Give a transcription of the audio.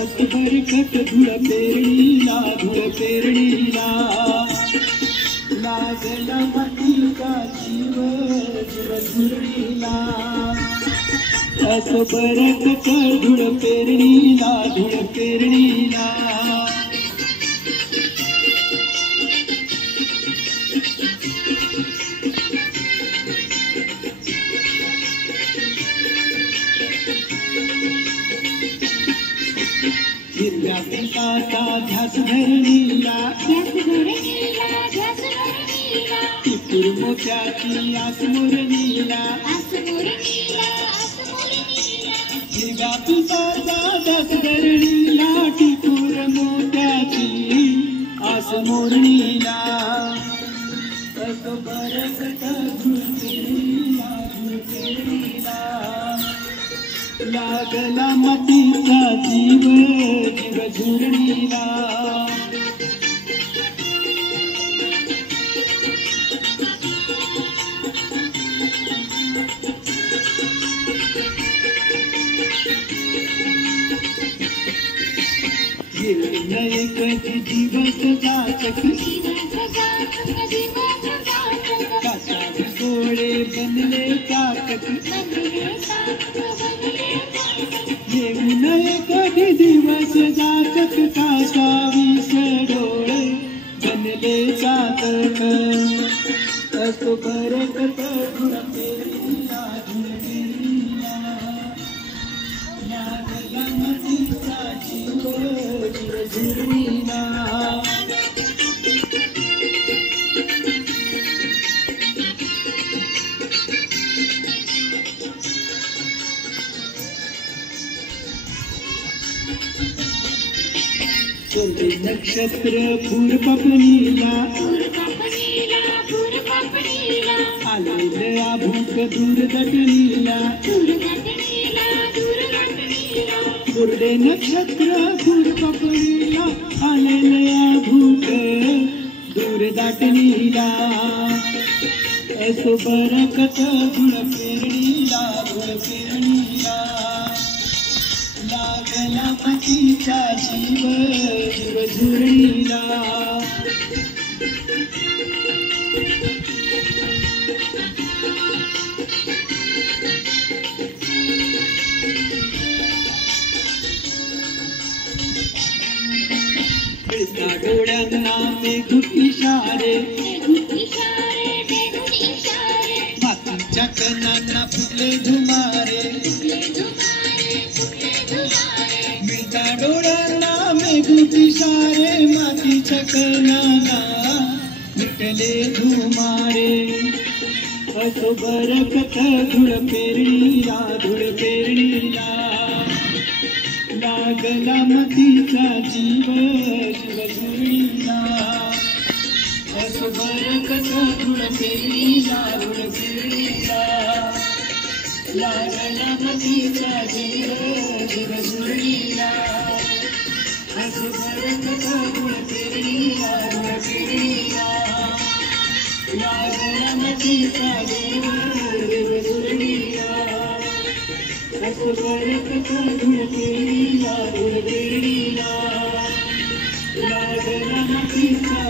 बरकत धुळ पेरणीला लागला मातीचा जीव धुरणीला अस बरकत धुळ पेरणीला हिरव्या पिकाचा ध्यास धरणीला टिपूर मोत्याची आस मोरणीला हिरव्या पिकाचा ध्यास धरणीला टिपूर मोत्याची आस मोरणीला अस बरकत धुळ पेरणीला लागला मातीचा जीव धुरणीला गेले कधी दिवस जाचक कासावी डोळे बनले चाटक येऊ नये कधी दिवस जाचक कासावी डोळे बनले चाटक अस बरकत धुळ पेरणीला लागला मातीचा जीव धुरणीला कोणते नक्षत्र फूर पपणीला आलेलं आभूक दूर दटणीला कोरडे नक्षत्र फूर पपणीला आलेलं आभूक दूर दाटणीला अस बरकत धुळ पेरणीला लागला मातीचा जीव धुरणीला मिळता डोळ्यांना मेघून इशारे मातीच्या कणांना फुटले धुमारे मिळता डोळ्यांना मेघून इशारे मातीच्या कणांना फुटले धुमारे अस बरकत धुळ पेरणीला लागला मातीचा जीव धुरणीला अस बरकत धुळ पेरणीला लागला मातीचा जीव धुरणीला अस बरकत धुळ पेरणीला लागला मातीचा जीव धुरणीला अस बरकत धुळ पेरणीला लागला मातीचा